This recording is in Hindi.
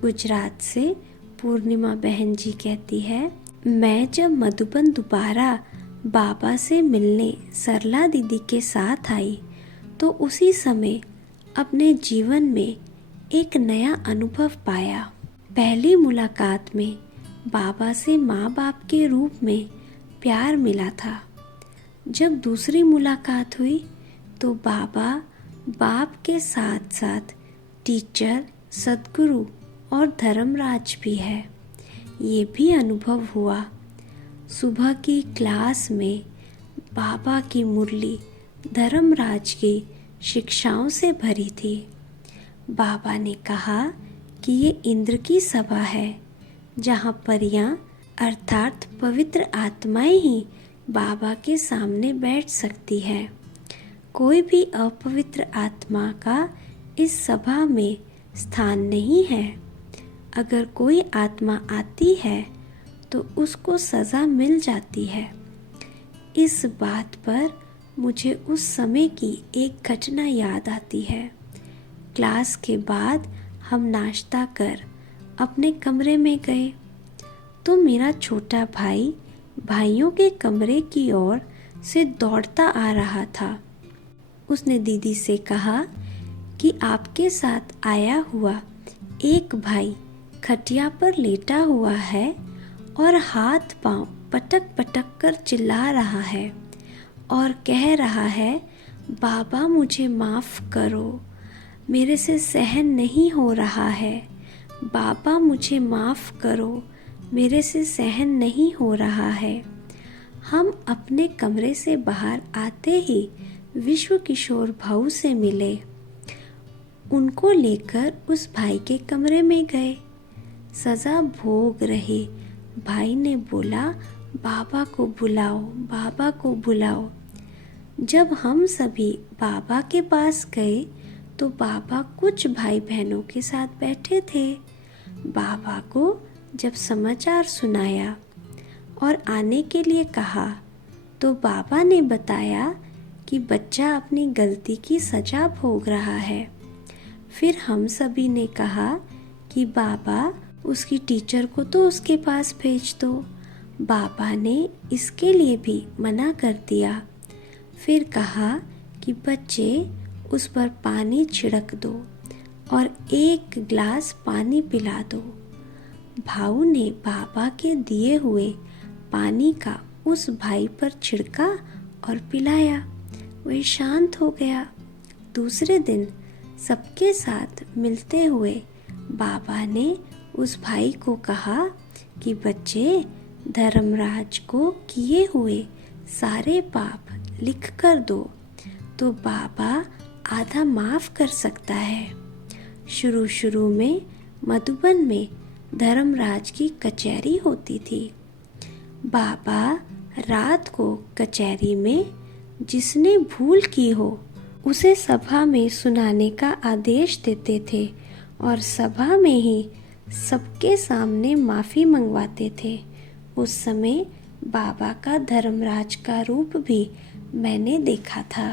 गुजरात से पूर्णिमा बहन जी कहती है, मैं जब मधुबन दोबारा बाबा से मिलने सरला दीदी के साथ आई तो उसी समय अपने जीवन में एक नया अनुभव पाया। पहली मुलाकात में बाबा से माँ बाप के रूप में प्यार मिला था। जब दूसरी मुलाकात हुई तो बाबा बाप के साथ साथ टीचर, सद्गुरु और धर्मराज भी है। ये भी अनुभव हुआ। सुबह की क्लास में बाबा की मुरली धर्मराज की शिक्षाओं से भरी थी। बाबा ने कहा कि ये इंद्र की सभा है, जहाँ परियां अर्थात पवित्र आत्माएं ही बाबा के सामने बैठ सकती है। कोई भी अपवित्र आत्मा का इस सभा में स्थान नहीं है। अगर कोई आत्मा आती है तो उसको सज़ा मिल जाती है। इस बात पर मुझे उस समय की एक घटना याद आती है। क्लास के बाद हम नाश्ता कर अपने कमरे में गए तो मेरा छोटा भाई भाइयों के कमरे की ओर से दौड़ता आ रहा था। उसने दीदी से कहा कि आपके साथ आया हुआ एक भाई खटिया पर लेटा हुआ है और हाथ पांव पटक पटक कर चिल्ला रहा है और कह रहा है, बाबा मुझे माफ़ करो, मेरे से सहन नहीं हो रहा है। बाबा मुझे माफ़ करो, मेरे से सहन नहीं हो रहा है। हम अपने कमरे से बाहर आते ही विश्व किशोर भाऊ से मिले। उनको लेकर उस भाई के कमरे में गए। सज़ा भोग रहे भाई ने बोला, बाबा को बुलाओ, बाबा को बुलाओ। जब हम सभी बाबा के पास गए तो बाबा कुछ भाई बहनों के साथ बैठे थे। बाबा को जब समाचार सुनाया और आने के लिए कहा तो बाबा ने बताया कि बच्चा अपनी गलती की सज़ा भोग रहा है। फिर हम सभी ने कहा कि बाबा उसकी टीचर को तो उसके पास भेज दो। बाबा ने इसके लिए भी मना कर दिया। फिर कहा कि बच्चे उस पर पानी छिड़क दो और एक गिलास पानी पिला दो। भाऊ ने बाबा के दिए हुए पानी का उस भाई पर छिड़का और पिलाया। वह शांत हो गया। दूसरे दिन सबके साथ मिलते हुए बाबा ने उस भाई को कहा कि बच्चे, धर्मराज को किए हुए सारे पाप लिख कर दो तो बाबा आधा माफ़ कर सकता है। शुरू में मधुबन में धर्मराज की कचहरी होती थी। बाबा रात को कचहरी में जिसने भूल की हो उसे सभा में सुनाने का आदेश देते थे और सभा में ही सबके सामने माफ़ी मंगवाते थे। उस समय बाबा का धर्मराज का रूप भी मैंने देखा था।